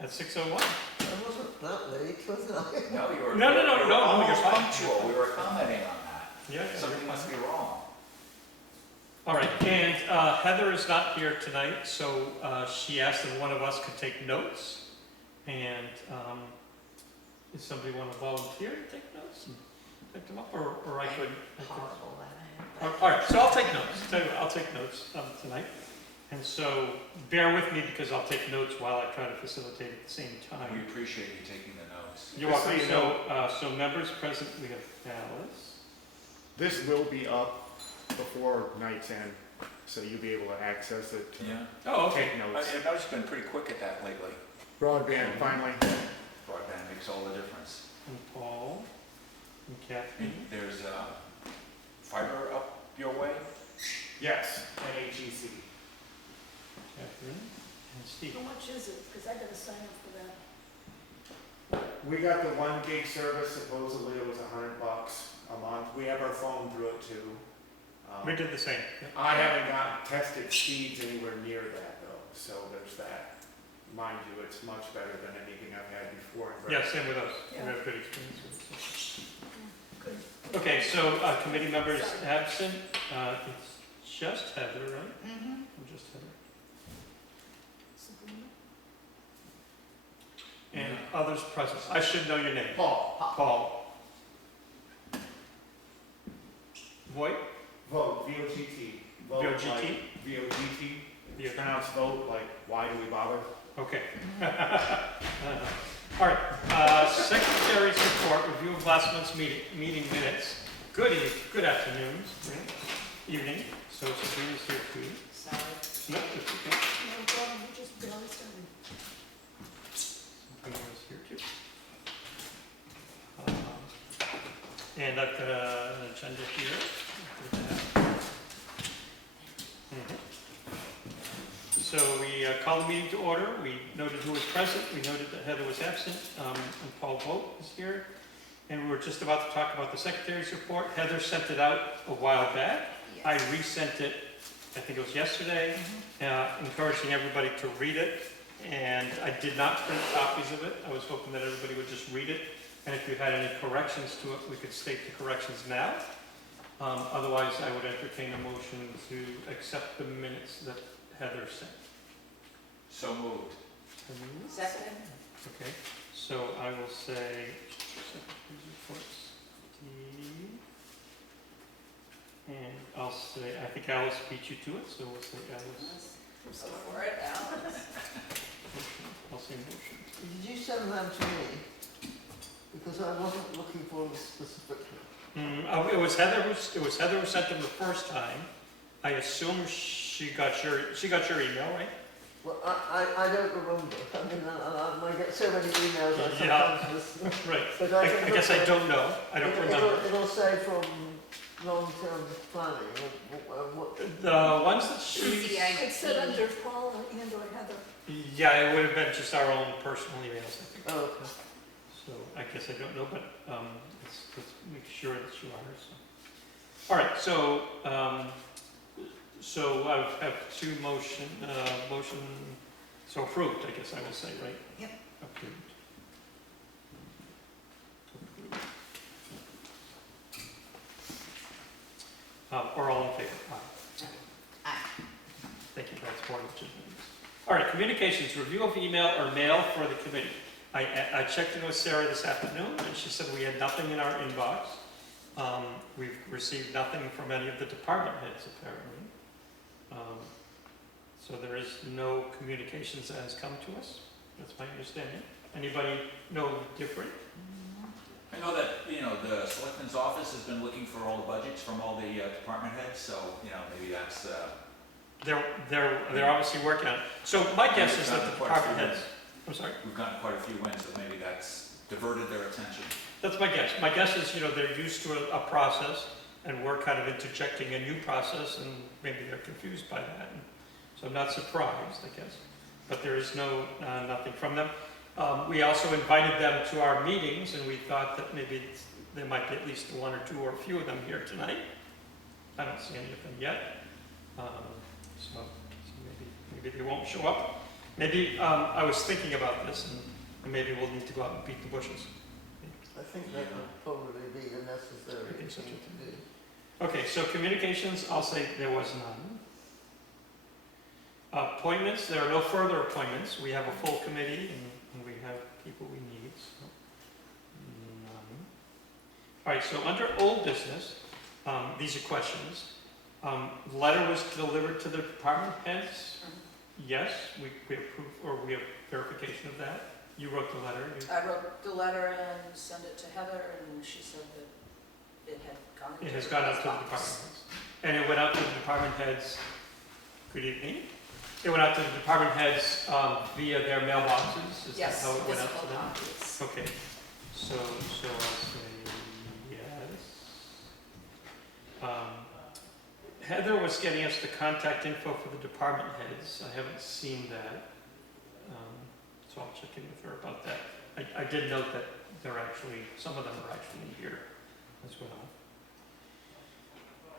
at 6:01. I wasn't that late, was I? No, you were. No, you were you're almost fine. punctual. We were commenting on that. Yeah, Something must be wrong. All right, and Heather is not here tonight, so she asked if one of us could take notes. And does somebody want to volunteer to take notes and pick them up, or I could? Horrible at it. All right, so I'll take notes. Tell you what, I'll take notes tonight. And so bear with me because I'll take notes while I try to facilitate at the same We time. appreciate you taking the notes. You're Just so welcome. you know- So members present, we have Alice. This will be up before night's end, so you'll be able to access it. Yeah. Oh, okay. Take I notes. I've noticed you've been pretty quick at that lately. Broadband, finally. Broadband makes all the difference. And Paul and Kathleen. There's fiber up your way? Yes, NHEC. Catherine and Steve. How much is it? Because I gotta sign up for that. We got the 1 gig service, supposedly it was $100 a month. We have our phone through it too. We did the same. Yep. I haven't got tested speeds anywhere near that though, so there's that. Mind you, it's much better than anything I've had before. Yeah, same with us. We Yeah. have good experience with it. Good. Okay, so committee members absent. It's just Heather, right? Mm-hmm. Just Heather. Sabrina? And others present. I should know your name. Paul, Paul. Voigt? vote, V-O-G-T. Vote V-O-G-T? like V-O-G-T. Yeah. It's pronounced vote, like, why do we bother? Okay. All right, secretary's report, review of last month's meeting minutes. Good afternoon, evening. So Sabrina's here too. Sorry. No, it's okay. No problem, we just barely started. Sabrina's here too. And I've got an agenda here. Mhm. So we called the meeting to order. We noted who was present. We noted that Heather was absent, and Paul Vogt is here. And we were just about to talk about the secretary's report. Heather sent it out a while back. I resent it, I think it was yesterday, encouraging everybody to read it. And I did not print copies of it. I was hoping that everybody would just read it. And if you had any corrections to it, we could state the corrections now. Otherwise, I would entertain a motion to accept the minutes that Heather sent. So moved. Second? Okay, so I will say, secretary's reports, Steve. And I'll say, I think Alice beat you to it, so we'll say Alice. Go for it, Alice. Motion. I'll say motion. Did you send them to me? Because I wasn't looking for them specifically. It was Heather who sent them the first time. I assume she got your email, right? Well, I don't remember. I mean, I get so many emails I Yeah. sometimes miss. Right. But I can guess look I at- don't know. I don't remember. It'll say from long-term planning, or what. The ones that she, It said under Paul and or Heather. yeah, it would have been just our own personal emails, I think. Oh, okay. So I guess I don't know, but let's make sure that you are. So. All right, so I have two motion, so approved, I guess I will say, right? Yep. Approved. Or all in favor? Aye. Aye. Thank you, that's one of the two things. All right, communications, review of email or mail for the committee. I checked in with Sarah this afternoon, and she said we had nothing in our inbox. We've received nothing from any of the department heads, apparently. So there is no communications that has come to us. That's my understanding. Anybody know different? I know that, the selectman's office has been looking for all the budgets from all the department heads, so, maybe that's, They're obviously working on it. So my guess is that the department heads, I'm sorry? we've gotten quite a few wins, so maybe that's diverted their attention. That's my guess. My guess is, they're used to a process, and we're kind of interjecting a new process, and maybe they're confused by that. And so I'm not surprised, I guess. But there is nothing from them. We also invited them to our meetings, and we thought that maybe there might be at least one or two or a few of them here tonight. I don't see any of them yet. So maybe they won't show up. Maybe, I was thinking about this, and maybe we'll need to go out and beat the bushes. I think that would probably be the necessary Okay, so thing to do. Okay, so communications, I'll say there was none. Appointments, there are no further appointments. We have a full committee, and we have people we need, so none. All right, so under old business, these are questions. Letter was delivered to the department heads. Yes, we approve, or we have verification of that. You wrote the letter. I wrote the letter and sent it to Heather, and she said that it had gone. It into has gone out to the box. department heads. And it went out to the department heads, good evening. It went out to the department heads via their mailboxes. Is that Yes, how it went out physical to them? copies. Okay, so I'll say yes. Heather was getting us the contact info for the department heads. I haven't seen that. So I'll check in with her about that. I did note that they're actually, some of them are actually in here as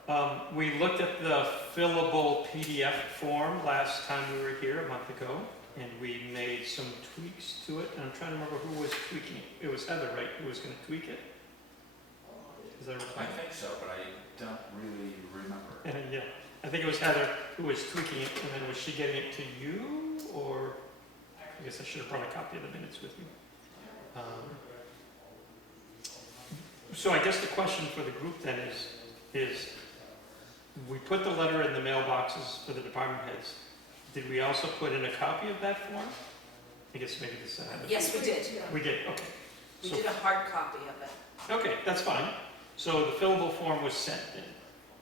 well. We looked at the fillable PDF form last time we were here a month ago, and we made some tweaks to it. And I'm trying to remember who was tweaking it. It was Heather, right, who was going to tweak it? Is that I right? think so, but I don't really remember. Yeah, I think it was Heather who was tweaking it, and then was she getting it to you, or I guess I should have brought a copy of the minutes with me. So I guess the question for the group then is we put the letter in the mailboxes for the department heads. Did we also put in a copy of that form? I guess maybe this. Yes, we did. We did, okay. We So- did a hard copy of it. Okay, that's fine. So the fillable form was sent in.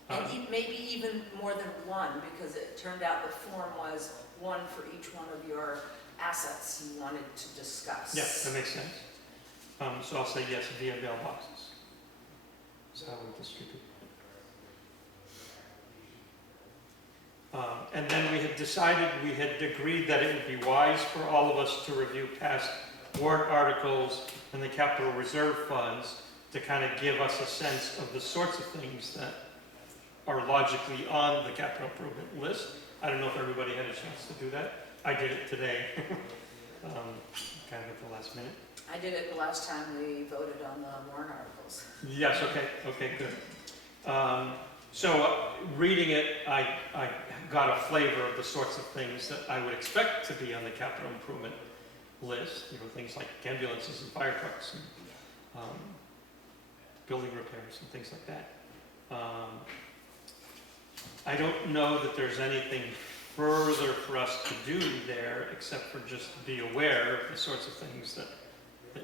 And maybe even more than one, because it turned out the form was one for each one of your assets you wanted to discuss. Yeah, that makes sense. So I'll say yes via mailboxes. That's how we distribute. And then we had decided, we had agreed that it would be wise for all of us to review past warrant articles and the capital reserve funds to kind of give us a sense of the sorts of things that are logically on the capital improvement list. I don't know if everybody had a chance to do that. I did it today, kind of at the last minute. I did it the last time we voted on the warrant articles. Yes, okay, good. So reading it, I got a flavor of the sorts of things that I would expect to be on the capital improvement list. You know, things like ambulances and fire trucks and building repairs and things like that. I don't know that there's anything further for us to do there except for just be aware of the sorts of things that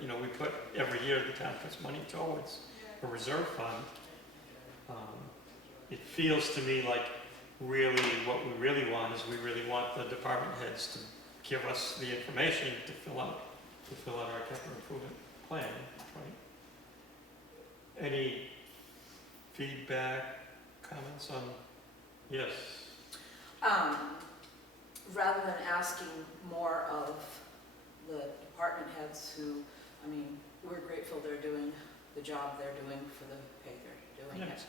you know, we put every year the town puts money towards a reserve fund. It feels to me like really what we really want is we really want the department heads to give us the information to fill out our capital improvement plan, right? Any feedback, comments on, yes? Rather than asking more of the department heads who, I mean, we're grateful they're doing the job they're doing for the pay they're doing it. Yes.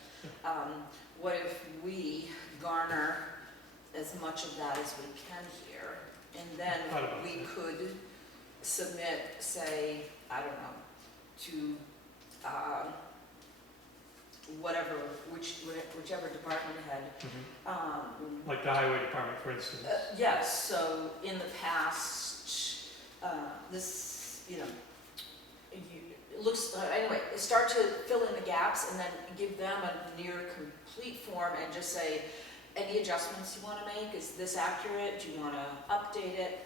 What if we garner as much of that as we can here, and then Thought about we that. could submit, say, I don't know, to whichever department head. Like the highway department, for instance. Yes, so in the past, this, you know, it looks, anyway, start to fill in the gaps and then give them a near complete form and just say, any adjustments you want to make? Is this accurate? Do you want to update it?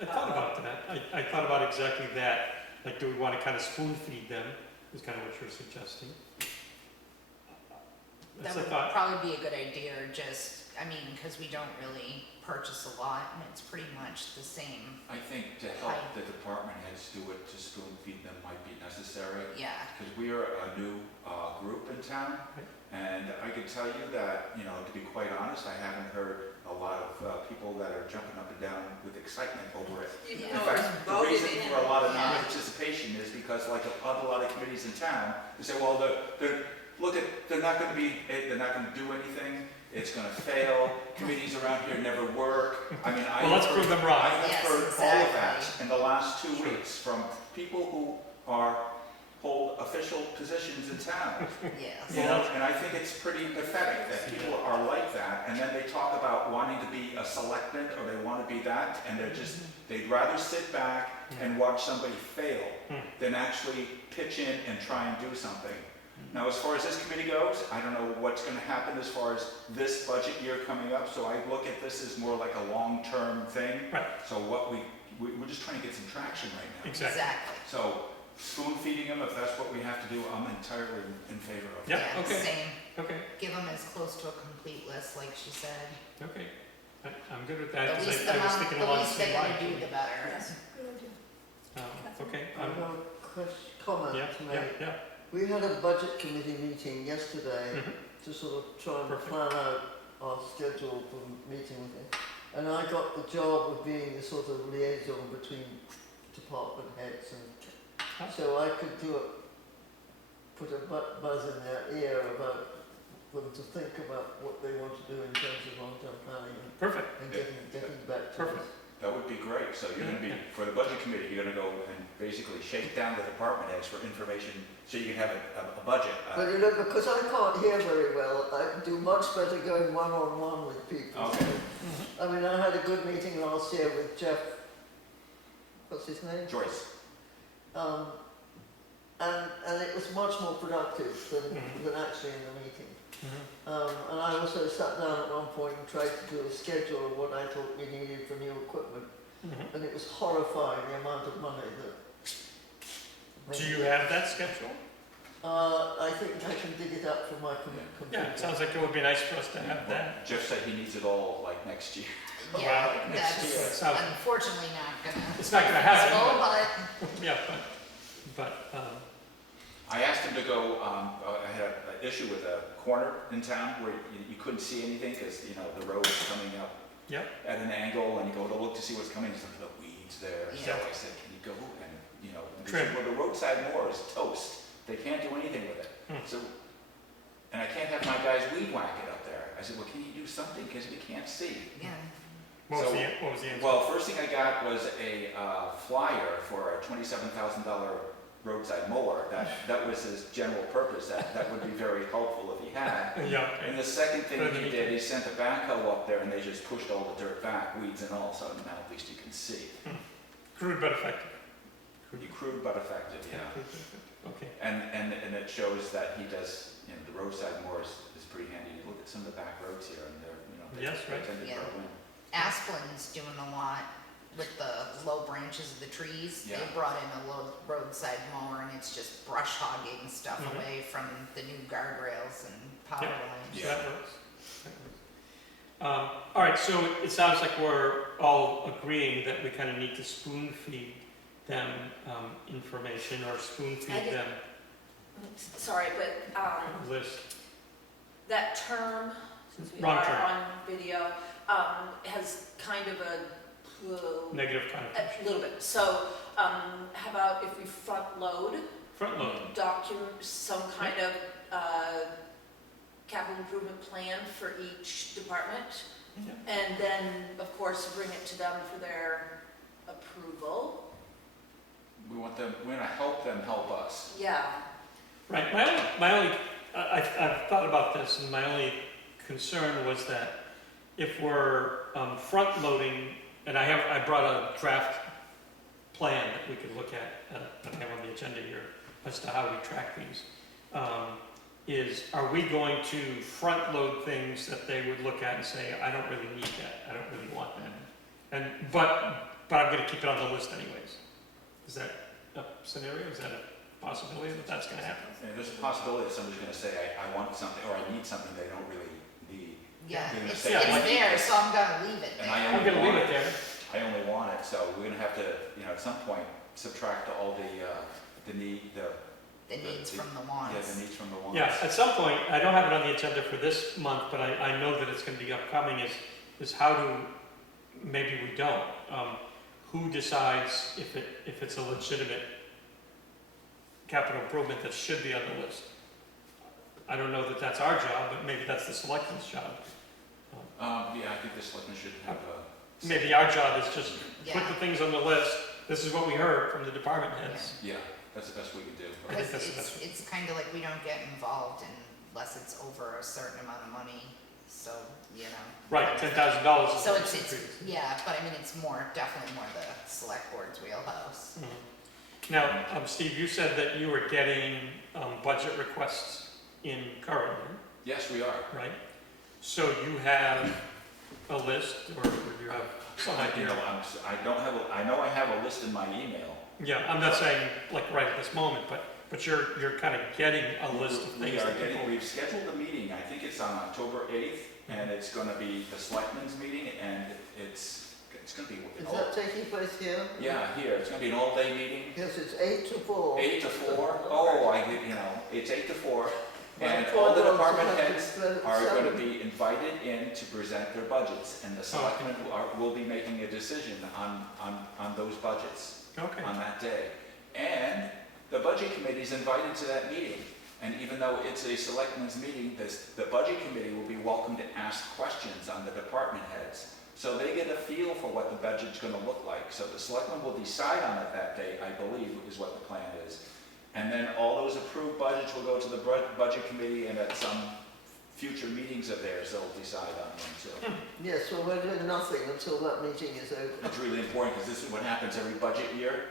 I thought about that. I thought about exactly that. Like, do we want to kind of spoon feed them? Is kind of what you're suggesting. That That's a would thought. probably be a good idea, just, I mean, because we don't really purchase a lot, and it's pretty much the same. I think to help the department heads do it, to spoon feed them might be necessary. Yeah. Because we are a new group in town, and I can tell you that, you know, to be quite honest, I haven't heard a lot of people that are jumping up and down with excitement over it. Even In though it was fact, the voted reason in. for a lot of Yeah. non-participation is because, like a lot of committees in town, they say, well, they're not going to do anything. it's gonna fail, committees around here never work. I mean, Well, let's prove them wrong. I have Yes, heard all of that exactly. in the last 2 weeks from people who hold official positions in town. Yes. You know, and I think it's pretty pathetic that people are like that, and then they talk about wanting to be a selectman, or they want to be that, and they'd rather sit back and watch somebody fail than actually pitch in and try and do something. Now, as far as this committee goes, I don't know what's gonna happen as far as this budget year coming up, so I look at this as more like a long-term thing. Right. So we're just trying to get some traction right now. Exactly. Exactly. So spoon feeding them, if that's what we have to do, I'm entirely in favor of. Yeah, Yeah, okay. same. Okay, Give them as close to a complete list, like she said. okay. I'm good with that, The 'cause least I was thinking the along the least they're same gonna line. do, the better. Yes, good idea. Okay, I have a comment yeah, to yeah, make. yeah. We had a budget committee meeting yesterday Mhm. to sort of try and Perfect. plan out our schedule for meeting with him. And I got the job of being the sort of liaison between department heads, and so I could put a buzz in their ear about them to think about what they want to do in terms of long-term planning Perfect, and getting back to Perfect. us. That would be great. So you're gonna be, for the budget committee, you're gonna go and basically shake down the department heads for information so you can have a budget. But you know, because I can't hear very well, I do much better going one-on-one with people. Okay. Mm-hmm. I mean, I had a good meeting last year with Jeff, what's his name? Joyce, And it was much more productive Mhm. than actually in the meeting. Mhm. And I also sat down at one point and tried to do a schedule of what I thought we needed for new equipment, Mhm. and it was horrifying the amount of money that. Do you have that schedule? I think I can dig it up from my computer. Yeah, it sounds like it would be nice for us to have that. Jeff said he needs it all like next year. Yeah, Well, next year, that's so- unfortunately not gonna. It's not gonna happen, possible, but, yeah, but, I asked him to go, I had an issue with a corner in town where you couldn't see anything because, you know, the road was coming up Yep. at an angle, and you go to look to see what's coming, there's the weeds there. So Yeah. I said, can you go and, you know, and they Trim. said, well, the roadside mower is toast. They can't do anything with it. Hmm. So, and I can't have my guys weed whack it up there. I said, well, can you do something because we can't see? yeah. what was So- what was the answer? Well, first thing I got was a flyer for a $27,000 roadside mower. That was his general purpose. That would be very helpful if he had. Yeah, okay. And the second thing Put it he in the did, he sent a backhoe up there and they just pushed all the dirt back, weeds and all, so now at least you can see. Crude but effective. Crude but effective, yeah. Crude but effective. Okay, And it shows that he does, you know, the roadside mower is pretty handy. You look at some of the back roads here and they're, you know, Yes, they right. tend to Yeah. grow in. Aspen's doing a lot with the low branches of the trees. Yeah. They brought in a roadside mower and it's just brush hogging stuff Mhm. away from the new guardrails and power Yeah. lines. so Yeah. that works. That works. All right, so it sounds like we're all agreeing that we kind of need to spoon feed them information or spoon I feed did- them Sorry, but, a list. that term, since we Wrong are term. on video, has kind of a Negative connotation. little bit. So, how about if we front load Front load. document, some kind of, capital improvement plan for each department? Yeah. And then, of course, bring it to them for their approval. We want them, we're gonna help them help us. Yeah, Right, my only, I've thought about this, and my only concern was that if we're front loading, and I brought a draft plan that we could look at, that I have on the agenda here, as to how we track these, are we going to front load things that they would look at and say, I don't really need that, I don't really want that, but I'm gonna keep it on the list anyways? Is that a scenario, is that a possibility that that's gonna happen? And there's a possibility that somebody's gonna say, I want something, or I need something they don't really need. Yeah, You're gonna it's say, "I want there, this." so I'm gonna leave it And I there. I'm only gonna leave want it there. I only want it, so we're gonna have to, you know, at some point, subtract all the need, The needs from the yeah, wants. the needs from the wants. Yeah, at some point, I don't have it on the agenda for this month, but I know that it's gonna be upcoming, is how do, maybe we don't. Who decides if it's a legitimate capital improvement that should be on the list? I don't know that that's our job, but maybe that's the selectmen's job, Yeah, I think the selectmen should have a. Maybe our job is just put Yeah. the things on the list. This is what we heard from the department heads. Yeah, that's the best we can do. I think Because that's the it's kind of like we don't get involved unless it's over a certain amount of money, so, you know. Right, $10,000 is So what it's, you said previously. yeah, but I mean, it's definitely more the select board's wheelhouse. Mhm. Now, Steve, you said that you were getting budget requests in currently, Yes, we are. right? So you have a list, or you have some You know, idea? I don't have, I know I have a list in my email. Yeah, I'm not saying like right at this moment, but you're kind of getting a list of We things are that getting, people. we've scheduled a meeting, I think it's on October 8th, and it's gonna be the selectmen's meeting, and it's gonna be. Is that taking place here? Yeah, here, it's gonna be an all-day meeting, Yes, it's 8 to 4. 8 to 4. Oh, you know, it's 8 to 4, and My all the father department also had heads to are sell gonna them. be invited in to present their budgets, and the selectmen will be making a decision on those budgets Okay, on that day. And the budget committee is invited to that meeting, and even though it's a selectmen's meeting, the budget committee will be welcome to ask questions on the department heads. So they get a feel for what the budget's gonna look like. So the selectmen will decide on it that day, I believe, is what the plan is. And then all those approved budgets will go to the budget committee, and at some future meetings of theirs, they'll decide on them, so. Yes, well, we're doing nothing until that meeting is over. It's really important, because this is what happens every budget year,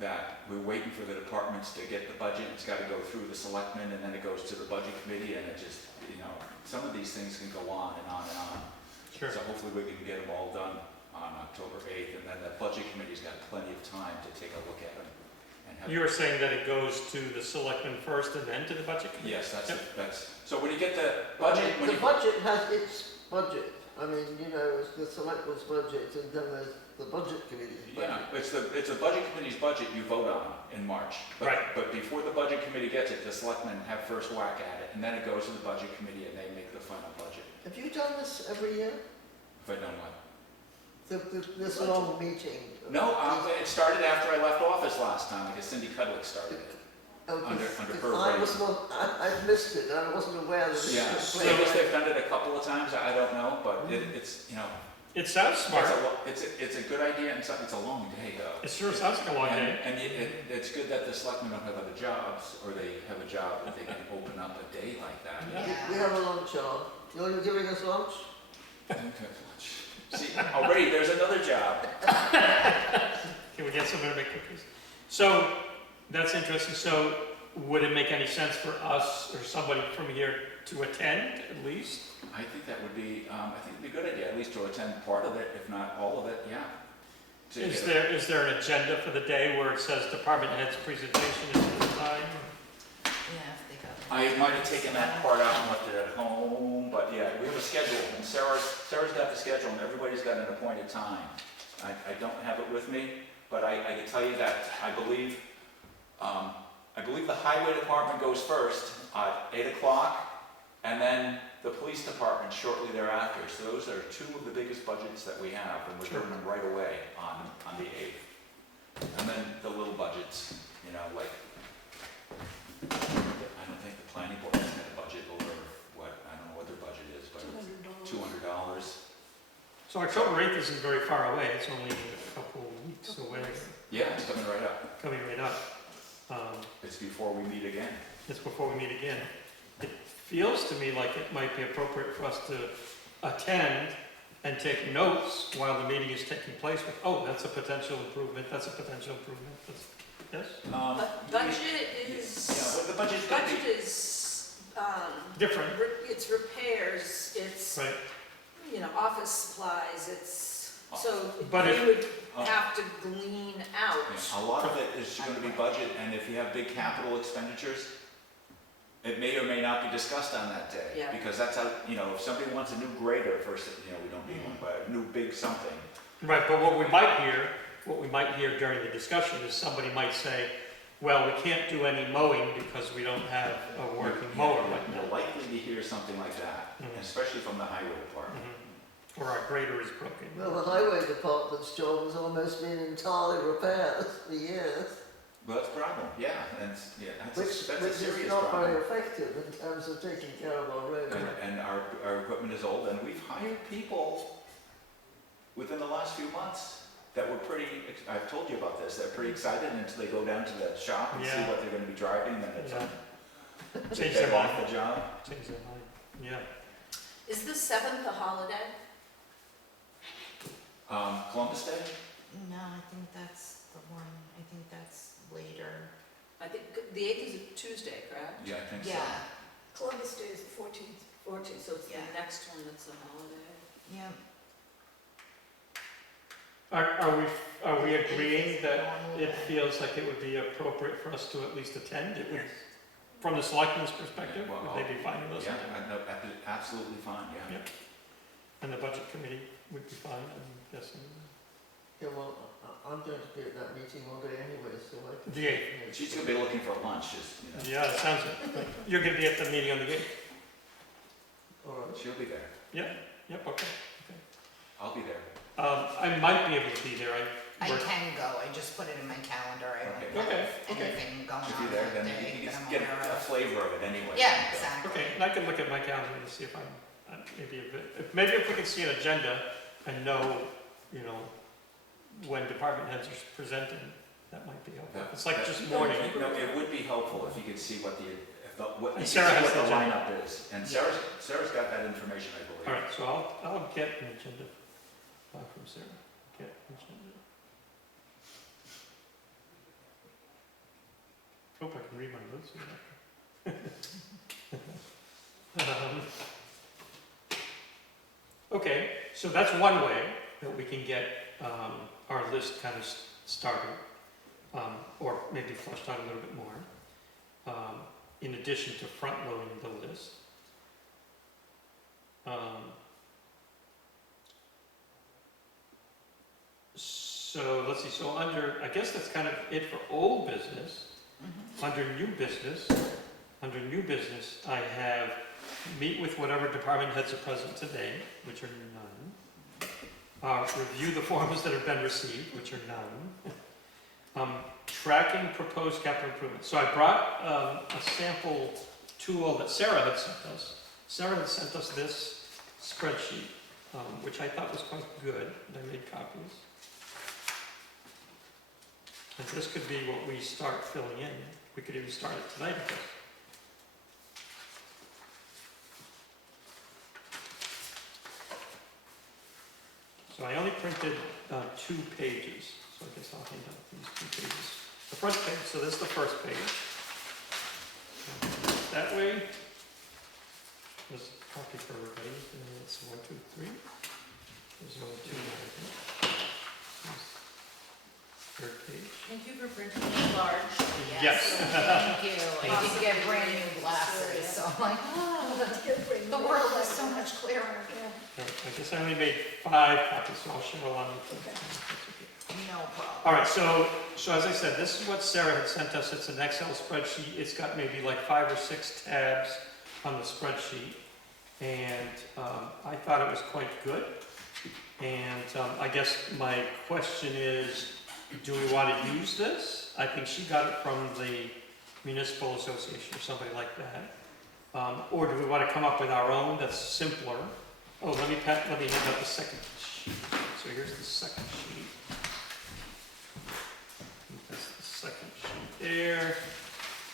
that we're waiting for the departments to get the budget, it's gotta go through the selectmen, and then it goes to the budget committee, and it just, you know, some of these things can go on and on and on. sure. So hopefully we can get them all done on October 8th, and then the budget committee's got plenty of time to take a look at them. And have. You were saying that it goes to the selectmen first and then to the budget committee? Yes, that's, Yep. so when you get the budget, when The you. budget has its budget. I mean, you know, it's the selectmen's budget, and then there's the budget committee's budget. Yeah, it's the budget committee's budget you vote on in March. Right. But before the budget committee gets it, the selectmen have first whack at it, and then it goes to the budget committee, and they make the final budget. Have you done this every year? If I done what? This long meeting? No, it started after I left office last time, because Cindy Cudlick started it. Oh, under 'cause her I reign. was not, I missed it, I wasn't aware that it Yeah, took maybe place. they've done it a couple of times, I don't know, but it's, you know, It sounds smart. it's a good idea, and it's a long day, though. It sure sounds like a long day. And it's good that the selectmen don't have other jobs, or they have a job that they can open up a day like that. Yeah. We have a lunch hour. You're giving us lunch? See, already there's another job. Can we get someone to make cookies? So, that's interesting. So, would it make any sense for us or somebody from here to attend at least? I think that would be, I think it'd be a good idea, at least to attend part of it, if not all of it, yeah. To Is get- there an agenda for the day where it says department head's presentation is at this time? Yeah, if they got. I might have taken that part out and left it at home, but yeah, we have a schedule, and Sarah's got the schedule, and everybody's got an appointed time. I don't have it with me, but I can tell you that I believe the highway department goes first at 8 o'clock, and then the police department shortly thereafter. So those are two of the biggest budgets that we have, and we're doing them right away on the 8th. And then the little budgets, you know, like, I don't think the planning board has got a budget over I don't know what their budget is, but it's $200. $200. So October 8th isn't very far away. It's only a couple weeks away, Yeah, it's coming right up. coming right up. It's before we meet again. It's before we meet again. It feels to me like it might be appropriate for us to attend and take notes while the meeting is taking place with, oh, that's a potential improvement, that's a potential improvement. Yes? But budget Yeah, is, but the budget's gonna budget be, is, Different, it's repairs, it's, right? you know, office supplies, it's, so But we if- would Oh. have to glean out. yeah, a lot of it is going to be budget, and if you have big capital expenditures, it may or may not be discussed on that day. Yeah. Because that's how, you know, if somebody wants a new grader first, you know, we don't need one, but a new big something. Right, but what we might hear during the discussion is somebody might say, well, we can't do any mowing because we don't have a working mower right You're now. likely to hear something like that, Mhm. especially from the highway department. Mhm. Or our grader is broken. Well, the highway department's job has almost been entirely repairs for years. Well, that's a problem, yeah, and, yeah, that's Which a is serious not problem. very effective in terms of taking care of our roads. And our equipment is old, and we've hired people within the last few months that were pretty, I've told you about this, they're pretty excited until they go down to the shop and see Yeah. what they're gonna be driving, and it's Yeah. a Change they're their off mind. the job. Change their mind, yeah. Is the 7th a holiday? Columbus Day? No, I think that's the one, I think that's later. I think the 8th is a Tuesday, correct? Yeah, I think so. Yeah, Columbus Day is the 14th. 14th, so it's the Yeah. next one that's a holiday. yeah. Are we agreeing that it feels like it would be appropriate for us to at least attend? It would, from the selectmen's perspective, Yeah, well, would they be fine with us? Yeah, absolutely fine, yeah. Yeah. And the budget committee would be fine, I'm guessing. Yeah, well, I'm going to be at that meeting all day anyway, so I can. The 8th. She's gonna be looking for lunch, you know. Yeah, it sounds it. You're gonna be at the meeting on the 8th? All right. She'll be there. Yep, okay. I'll be there. I might be able to be there, I I work, can go, I just put it in my calendar, I Okay. don't Okay, have okay. anything going She'll on be there, that then day you that can I'm get aware a of. flavor of it anyway. Yeah, exactly. okay, and I can look at my calendar and see if maybe a bit, maybe if we can see an agenda and know, you know, when department heads are presenting, that might be helpful. It's like just morning. No, it would be helpful if you could see what what And you could Sarah see has what the the agenda. lineup is. And Sarah's got that information, I believe. All right, so I'll get an agenda from Sarah. Get an agenda. Hope I can read my notes here. Okay, so that's one way that we can get our list kind of started, or maybe fleshed out a little bit more, in addition to front-loading the list. So let's see, so under, I guess that's kind of it for old business. Mhm. Under new business, I have meet with whatever department heads are present today, which are none. Review the forms that have been received, which are none. Tracking proposed capital improvements. So I brought a sample tool that Sarah had sent us. Sarah had sent us this spreadsheet, which I thought was quite good, and I made copies. And this could be what we start filling in. We could even start it tonight, I guess. So I only printed 2 pages, so I guess I'll hand out these 2 pages. The front page, so this is the first page. That way, there's a copy for everybody, and it's 1, 2, 3. There's only 2 more, I think. Third page. Thank you for printing it large. Yes. Thank you, I did get brand new glasses, so I'm like, the world is so much clearer. I guess I only made 5 copies, so I'll share along with you. Okay. That's okay. No problem. All right, so as I said, this is what Sarah had sent us. It's an Excel spreadsheet. It's got maybe like 5 or 6 tabs on the spreadsheet. And I thought it was quite good. And I guess my question is, do we want to use this? I think she got it from the Municipal Association or somebody like that. Or do we want to come up with our own that's simpler? Oh, let me hand out the second sheet. So here's the second sheet. That's the second sheet there.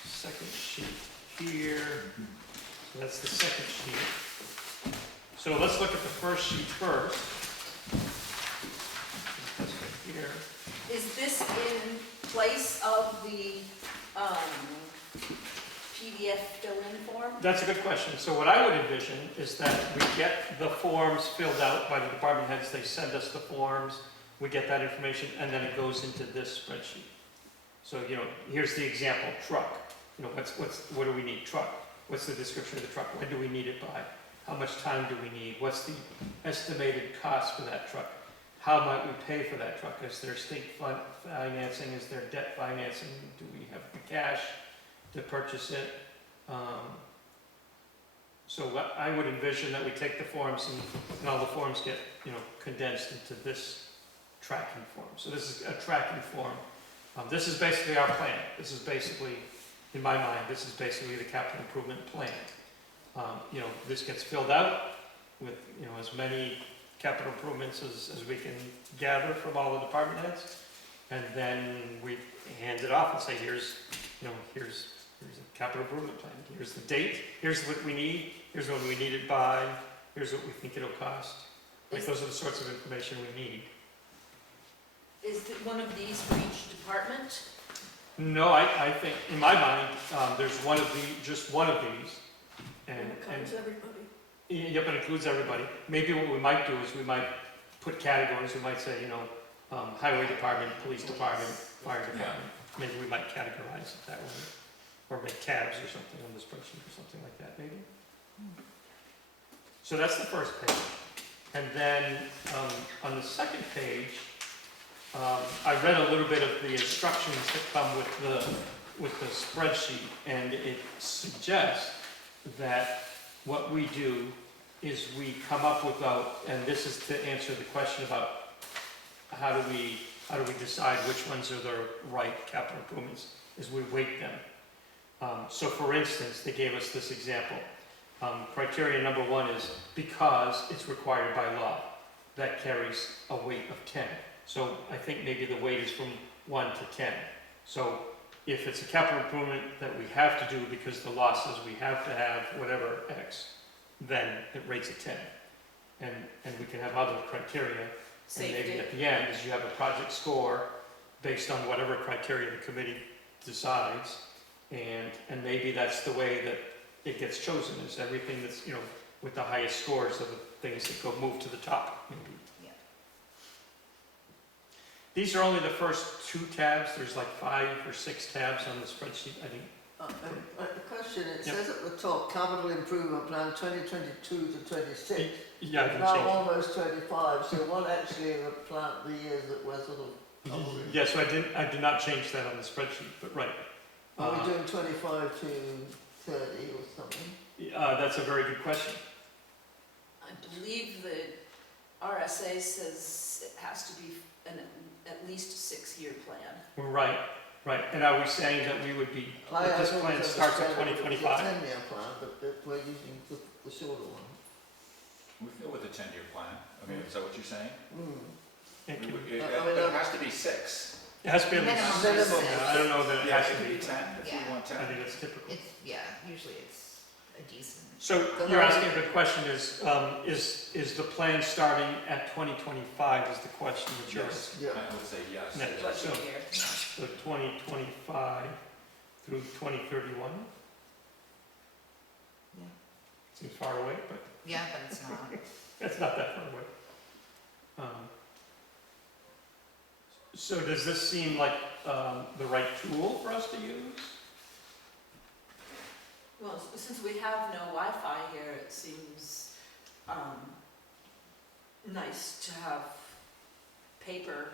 Second sheet here. So that's the second sheet. So let's look at the first sheet first. This right here. Is this in place of the PDF fill-in form? That's a good question. So what I would envision is that we get the forms filled out by the department heads, they send us the forms, we get that information, and then it goes into this spreadsheet. So, you know, here's the example, truck. You know, what do we need? Truck. What's the description of the truck? When do we need it by? How much time do we need? What's the estimated cost for that truck? How might we pay for that truck? Is there state financing? Is there debt financing? Do we have the cash to purchase it? So what I would envision that we take the forms and all the forms get, you know, condensed into this tracking form. So this is a tracking form This is basically our plan. This is basically, in my mind, this is basically the capital improvement plan. You know, this gets filled out with, you know, as many capital improvements as we can gather from all the department heads. And then we hand it off and say, here's a capital improvement plan. Here's the date, here's what we need, here's when we need it by, here's what we think it'll cost. Like, those are the sorts of information we need. Is it one of these for each department? No, I think, in my mind, there's just one of these. And, It covers everybody. yep, it includes everybody. Maybe what we might do is we might put categories. We might say, you know, highway department, police department, fire department. Maybe we might categorize it that way. Or make tabs or something on the spreadsheet or something like that, maybe. So that's the first page. And then on the second page, I read a little bit of the instructions that come with the spreadsheet, and it suggests that what we do is we come up with and this is to answer the question about how do we decide which ones are the right capital improvements, is we weight them. So for instance, they gave us this example. Criteria number 1 is because it's required by law. That carries a weight of 10. So I think maybe the weight is from 1 to 10. So if it's a capital improvement that we have to do because the law says we have to have whatever X, then it rates a 10. And we can have other criteria. And maybe Safety. at the end is you have a project score based on whatever criteria the committee decides. And maybe that's the way that it gets chosen, is everything that's, you know, with the highest scores are the things that move to the top, maybe. Yeah. These are only the first 2 tabs. There's like 5 or 6 tabs on the spreadsheet, I think. The question, it Yep. says at the top, capital improvement plan 2022 to 26. Yeah, I It's can now change it. almost 25, so what actually are the years that we're sort of, Yeah, so I did not change that on the spreadsheet, but right. are we doing 25 to 30 or something? That's a very good question. I believe the RSA says it has to be at least a 6-year plan. Right. And are we saying that we would be, that this plan starts at 2025? It's a 10-year plan, but that we're using the shorter one. We feel with a 10-year plan. I mean, is that what you're saying? Thank you. It I mean, it has to be 6. It has to be at least Minimum. 6. Yeah, I don't know that it Yeah, has it to could be. be 10 if Yeah. we want I 10. think that's typical. Usually it's a decent. So you're asking a good question, is the plan starting at 2025 is the question that you're Yes, asking? Yeah. I would say yes. No. It is. Budget So- year. So 2025 through 2031? Yeah. Seems far away, but Yeah, but it's not. it's not that far away. So does this seem like the right tool for us to use? Well, since we have no Wi-Fi here, it seems nice to have paper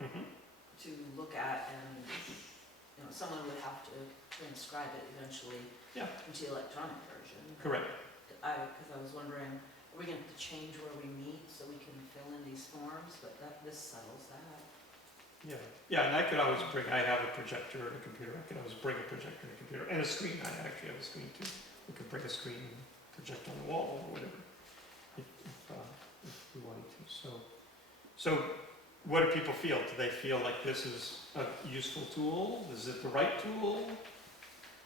Mhm. to look at, and, you know, someone would have to transcribe it eventually Yeah. into the electronic version. Correct. Because I was wondering, are we going to have to change where we meet so we can fill in these forms? But this settles that. Yeah, and I could always I have a projector and a computer. I could always bring a projector and a computer and a screen. I actually have a screen too. We could bring a screen and project on the wall or whatever if we wanted to. So what do people feel? Do they feel like this is a useful tool? Is it the right tool?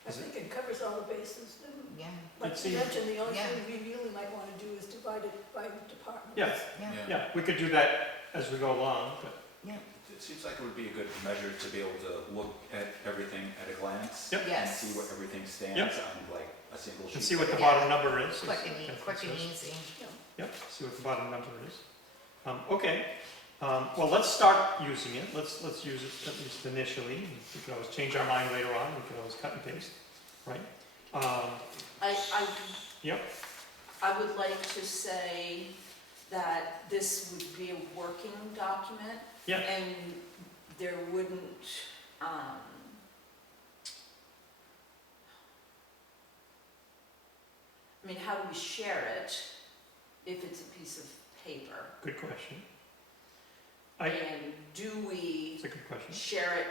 I think it covers all the bases. And Yeah, like It you seems- mentioned, the only Yeah. thing we really might want to do is divide it by department. Yeah, yeah. yeah, we could do that as we go along, but It seems like it would be a good measure to be able to look at everything at a glance. Yep. And Yes. see what everything stands Yep. on like a single sheet. and see what the of Yeah. bottom number is. Quick and That's what quick it and says. easy. Yep, see what the bottom number is. Okay, well, let's start using it. Let's use it at least initially. We could always change our mind later on. We could always cut and paste, right? Yep. I would like to say that this would be a working document. Yeah. And there wouldn't, I mean, how do we share it if it's a piece of paper? Good question. And do we It's a good question. share it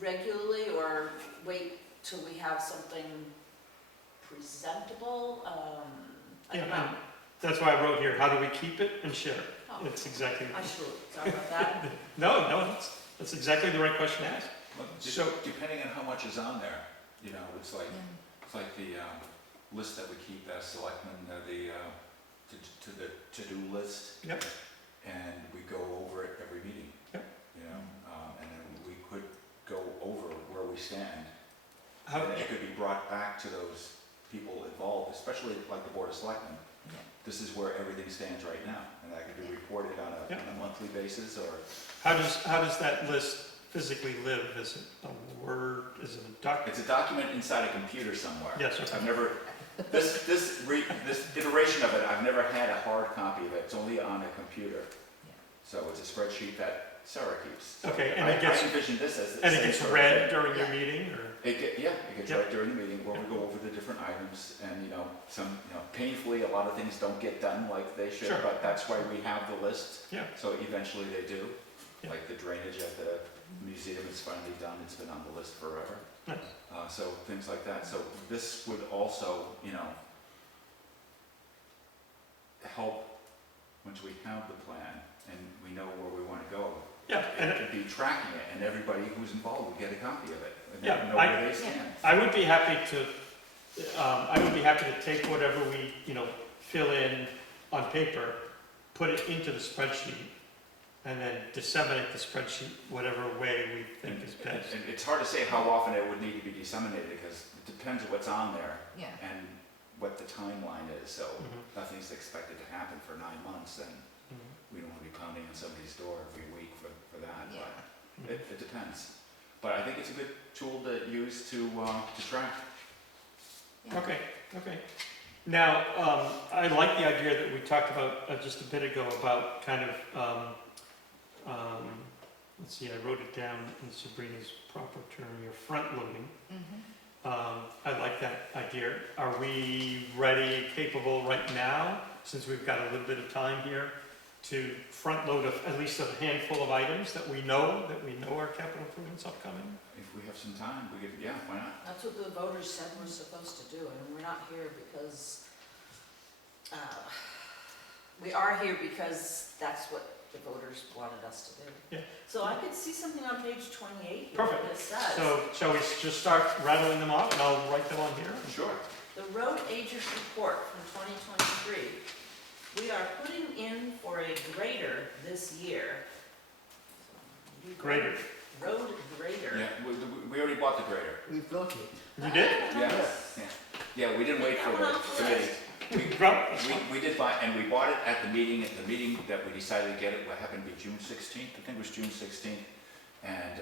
regularly or wait till we have something presentable? I don't Yeah, know. and that's why I wrote here, how do we keep it and share it? Oh, It's exactly, I should have thought about that. no, that's exactly the right question to ask. Well, So- depending on how much is on there, you know, it's like Yeah. the list that we keep as selectmen, the to-do list. Yep. And we go over it every meeting. Yep. You know, and then we could go over where we stand. How, And it could be brought back to those people involved, especially like the Board of Selectmen. Yeah. This is where everything stands right now, and that could be reported on Yep. a monthly basis, or how does that list physically live? Is it a Word, is it a document? it's a document inside a computer somewhere. Yes, okay. I've never, this iteration of it, I've never had a hard copy of it, it's only on a computer. So it's a spreadsheet that Sarah keeps. Okay, and I it gets, envision this as the and it same gets sort of read thing. during your meeting, or? It gets Yep. read during the meeting where we go over the different items, and painfully, a lot of things don't get done like they should, Sure. but that's why we have the list. Yeah. So eventually they do. Yeah. Like the drainage at the museum is finally done, it's been on the list forever. Nice. So things like that. So this would also, help once we have the plan and we know where we want to go. Yeah, and It could be tracking it, and everybody who's involved would get a copy of it. And Yeah, know where they stand. I would be happy to take whatever we, fill in on paper, put it into the spreadsheet, and then disseminate the spreadsheet whatever way we think is best. And it's hard to say how often it would need to be disseminated, because it depends what's on there Yeah. and what the timeline is. So Mhm, nothing's expected to happen for 9 months, and mhm, we don't want to be pounding on somebody's door every week for that. Yeah. But it depends. But I think it's a good tool to use to track. Yeah. Okay. Now, I like the idea that we talked about just a bit ago about kind of, let's see, I wrote it down in Sabrina's proper term, your front loading. Mhm. I like that idea. Are we ready, capable right now, since we've got a little bit of time here, to front load at least a handful of items that we know are capital improvements upcoming? If we have some time, we could, why not? That's what the voters said we're supposed to do, and we're not here because, we are here because that's what the voters wanted us to do. Yeah. So I could see something on page 28 here Perfect. that says, So shall we just start rattling them off, and I'll write them on here? Sure. the road agent report from 2023, we are putting in for a grader this year. Grader. Road grader. Yeah, we already bought the grader. We've got it. You did? Yeah. Yeah, we didn't wait for the committee. We did buy, and we bought it at the meeting that we decided to get it, what happened to be June 16th, I think it was June 16th. And,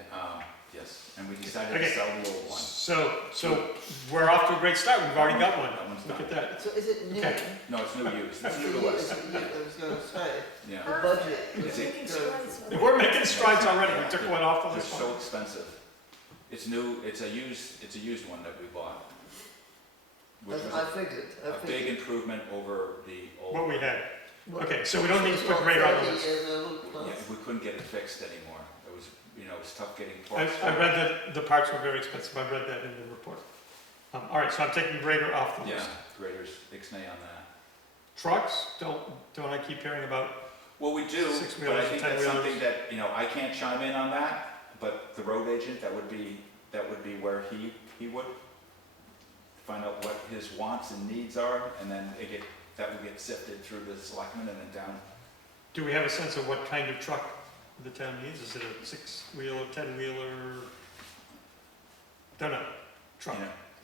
yes, and we decided to Okay. sell the old one. So we're off to a great start, we've already got one. That one's Look done. at that. So is it new? Okay. No, it's new use, it's new Is to it us. new? I was going to say, Yeah, the budget. Is it- is good. We're making strides already, we took one off the they're list. so expensive. It's new, it's a used one that we bought. Which was I figured. a big improvement over the old. What one. we had. Okay, so we don't need to It's put not grader on the 30 list. years old Yeah, plus. we couldn't get it fixed anymore. It was, it was tough getting I parts. read that the parts were very expensive, I read that in the report. All right, so I'm taking grader off the Yeah, list. graders, ixnay on that. Trucks, don't I keep hearing about? Well, we do, but I Six-wheelers, think that's 10-wheelers. something that, I can't chime in on that, but the road agent, that would be where he would find out what his wants and needs are, and then that would get sifted through the selectmen and then down. Do we have a sense of what kind of truck the town needs? Is it a 6-wheeler, 10-wheeler? Don't know, truck.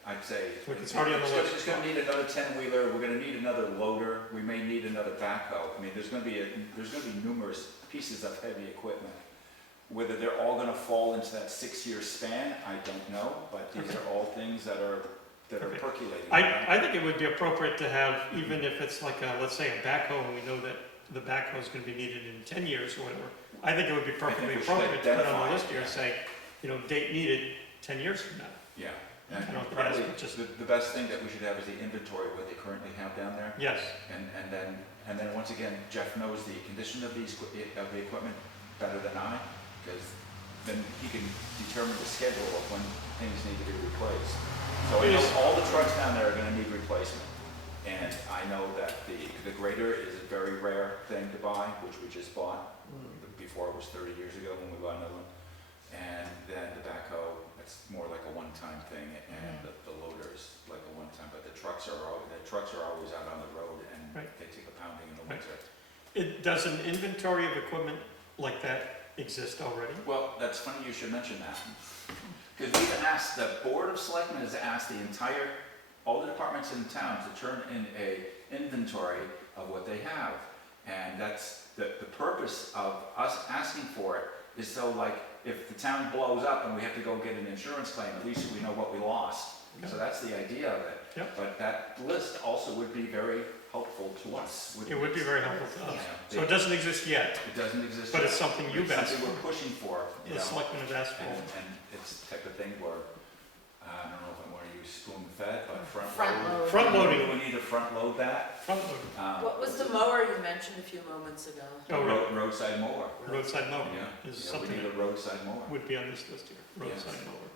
I'd say. Look, it's already on the list. It's gonna need another 10-wheeler, we're gonna need another loader, we may need another backhoe. I mean, there's gonna be numerous pieces of heavy equipment. Whether they're all gonna fall into that 6-year span, I don't know, but these Okay. are all things that are Okay. percolating. I think it would be appropriate to have, even if it's like let's say a backhoe, and we know that the backhoe is gonna be needed in 10 years or whatever. I think it would be perfectly we should appropriate to put on identify the it, list here and yeah. say, date needed 10 years from now. Yeah, I and don't think probably, that's just- the best thing that we should have is the inventory of what they currently have down there. Yes, And then once again, Jeff knows the condition of the equipment better than I, because then he can determine the schedule of when things need to be replaced. So I know all the trucks down there are gonna need replacement. And I know that the grader is a very rare thing to buy, which we just bought. Before it was 30 years ago when we bought another one. And then the backhoe, it's more like a one-time thing, and the loader is like a one-time, but the trucks are always out on the road, and Right. they take a pounding in the Right. winter. Does an inventory of equipment like that exist already? Well, that's funny you should mention that. Because we've been asked, the Board of Selectmen has asked all the departments in town to turn in a inventory of what they have. And that's, the purpose of us asking for it is so like, if the town blows up and we have to go get an insurance claim, at least we know what we lost. Yeah. So that's the idea of it. Yeah. But that list also would be very helpful to us. It would be very helpful to us. Yeah. So it doesn't exist yet, It doesn't exist but yet. it's something you've It's asked something for, we're pushing for, you the know. selectmen have asked for. And it's the type of thing where, I don't know if I want to use spoon-fed, but front Front load. load. Front loading. We need to front load that. Front loader, What was the mower you mentioned a few moments ago? Oh, Roadside mower. roadside mower Yeah, is yeah, something we need that a roadside mower. would be on this list here, roadside mower.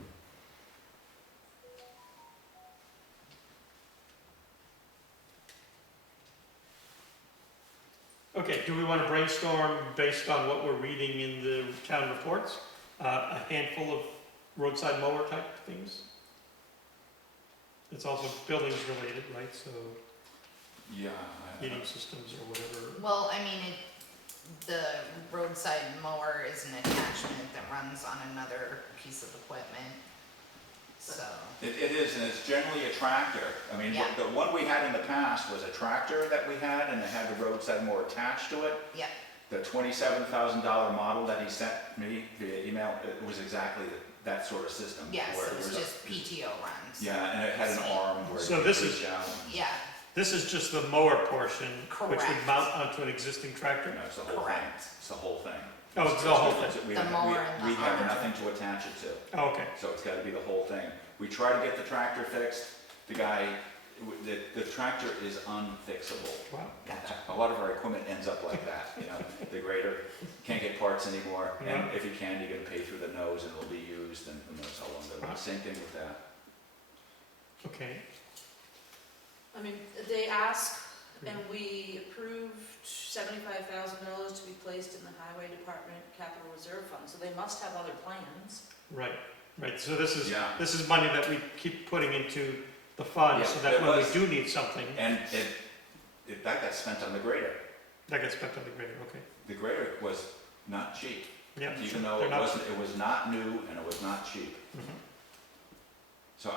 Okay, do we want to brainstorm based on what we're reading in the town reports? A handful of roadside mower type things? It's also buildings related, right, so Yeah. heating systems or whatever. Well, I mean, the roadside mower is an attachment that runs on another piece of equipment, so. It is, and it's generally a tractor. I mean, Yeah. the one we had in the past was a tractor that we had, and it had the roadside mower attached to it. Yeah. The $27,000 model that he sent me via email, it was exactly that sort of system. Yes, where it was was a- just PTO runs. Yeah, and it had an arm where So you this could is- reach out. Yeah, This is just the mower portion, which would Correct. mount onto an existing tractor? No, it's the whole thing. Correct. It's the whole thing. Oh, it's the whole thing. We The have- mower and We the have arm. nothing to attach it to. Oh, okay, So it's gotta be the whole thing. We try to get the tractor fixed, the guy, the tractor is unfixable. wow. A lot of our equipment ends up like that, you know, the grader can't get parts anymore, and Yeah. if you can, you're gonna pay through the nose and it'll be used, and who knows how long it'll Wow. be. Same thing with that. Okay, I mean, they asked, and we approved $75,000 to be placed in the Highway Department Capital Reserve Fund, so they must have other plans. right, right, so this is, Yeah. this is money that we keep putting into the fund, so Yeah, that it when we was- do need something, And that got spent on the grader. that gets spent on the grader, okay. The grader was not cheap, Yeah, sure. even though They're it not- wasn't, it was not new and it was not cheap. Mhm. So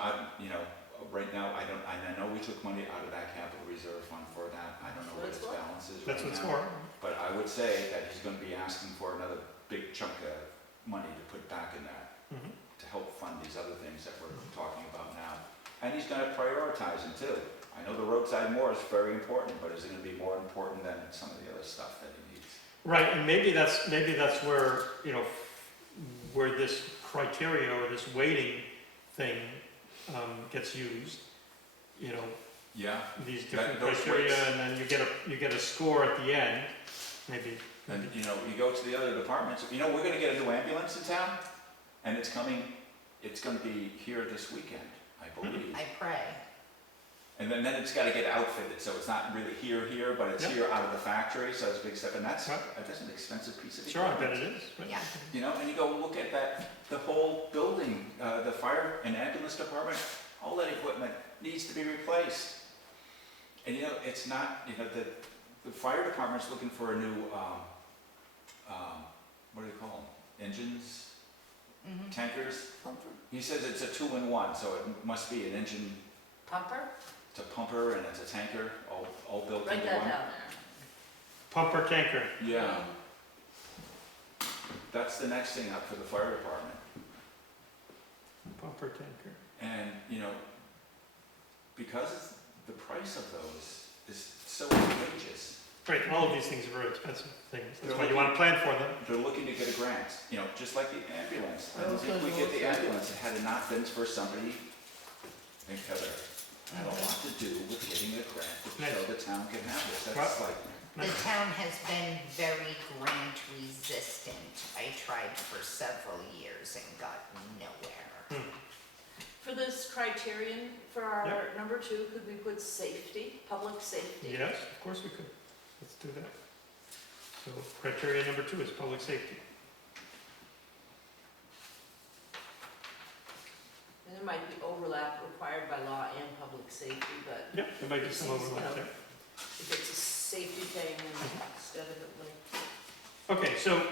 right now, I know we took money out of that capital reserve fund for that. I don't know what its balance is right now. That's what it's for. But I would say that he's gonna be asking for another big chunk of money to put back in that, Mhm. to help fund these other things that we're talking about now. And he's gonna prioritize them too. I know the roadside mower is very important, but is it gonna be more important than some of the other stuff that he needs? Right, and maybe that's where, where this criteria or this weighting thing gets used, Yeah, these different those criteria, weights. and then you get a score at the end, maybe. and you go to the other departments, we're gonna get a new ambulance in town, and it's gonna be here this weekend, I believe. I pray. And then it's gotta get outfitted, so it's not really here, but it's Yep. here out of the factory, so it's a big step, and that's Right. an expensive piece of Sure, I equipment. bet it is. Right. Yeah. And you go look at the whole building, the fire and ambulance department, all that equipment needs to be replaced. And it's not, the fire department's looking for a new, what do they call them? Engines, Mhm. tankers? He says it's a 2-in-1, so it must be an engine, Pumper? it's a pumper and it's a tanker, all built Write into that one. down Pumper tanker, Yeah, there. that's the next thing up for the fire department. pumper tanker. And, because the price of those is so outrageous, Right, all of these things are very expensive things, that's They're why you looking- want to plan for them. they're looking to get a grant, just like the ambulance. I don't Okay, think we get the well, ambulance, had it not been for somebody, I think Heather, had a lot to do with getting a grant to show the town can have this. That's Right. like The town has been very grant resistant. I tried for several years and got nowhere. For this criterion, for our Yep. number 2, could we put safety, public safety? Yes, of course we could. Let's do that. So criteria number 2 is public safety. And there might be overlap required by law and public safety, but Yep, there might be some Seems, overlap you know, there. if it's a safety thing, then instead of it like. Okay, so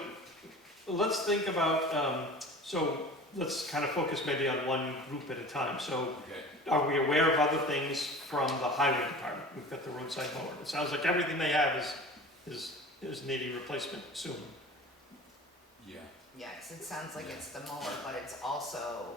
let's think about, so let's kind of focus maybe on one group at a time. So Okay. are we aware of other things from the highway department? We've got the roadside mower. It sounds like everything they have is needing replacement soon. Yeah. Yes, it sounds like it's the mower, but it's also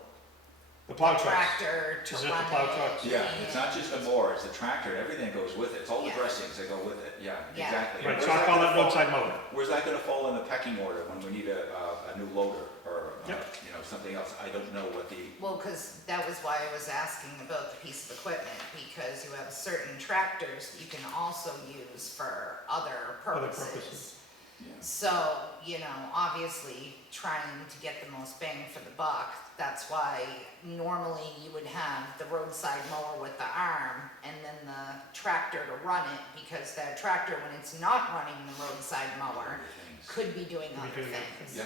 The plow trucks. tractor to Is it the run plow it. trucks? Yeah, it's not just a mower, it's the tractor, everything goes with it, it's all the Yeah. dressings that go with it, yeah, Yeah. exactly. Right, Where's so I call gonna that fall- roadside mower. Where's that gonna fall in the pecking order when we need a new loader, or, Yep. you know, something else? I don't know what the, Well, because that was why I was asking about the piece of equipment, because you have certain tractors you can also use for other Other purposes. purposes. yeah. So, you know, obviously trying to get the most bang for the buck, that's why normally you would have the roadside mower with the arm and then the tractor to run it, because that tractor, when it's not running the roadside mower, Things. could be doing Could be other doing other things. Yeah,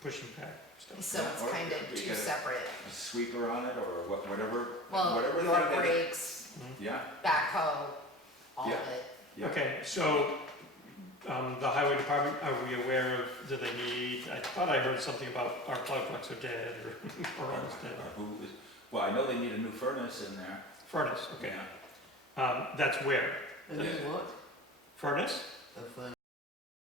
Pushing back stuff. So Yeah, it's or kind it of could be two get a- separate, a sweeper on it, or whatever, well, whatever your thing that it- brakes, yeah, backhoe, all Yeah. of it. yeah. Okay, so, the highway department, are we aware of, do they need, I thought I heard something about our plow trucks are dead, or almost dead. Or who is, well, I know they need a new furnace in there. Furnace, okay. Yeah. That's where? And then what? Furnace? A furnace.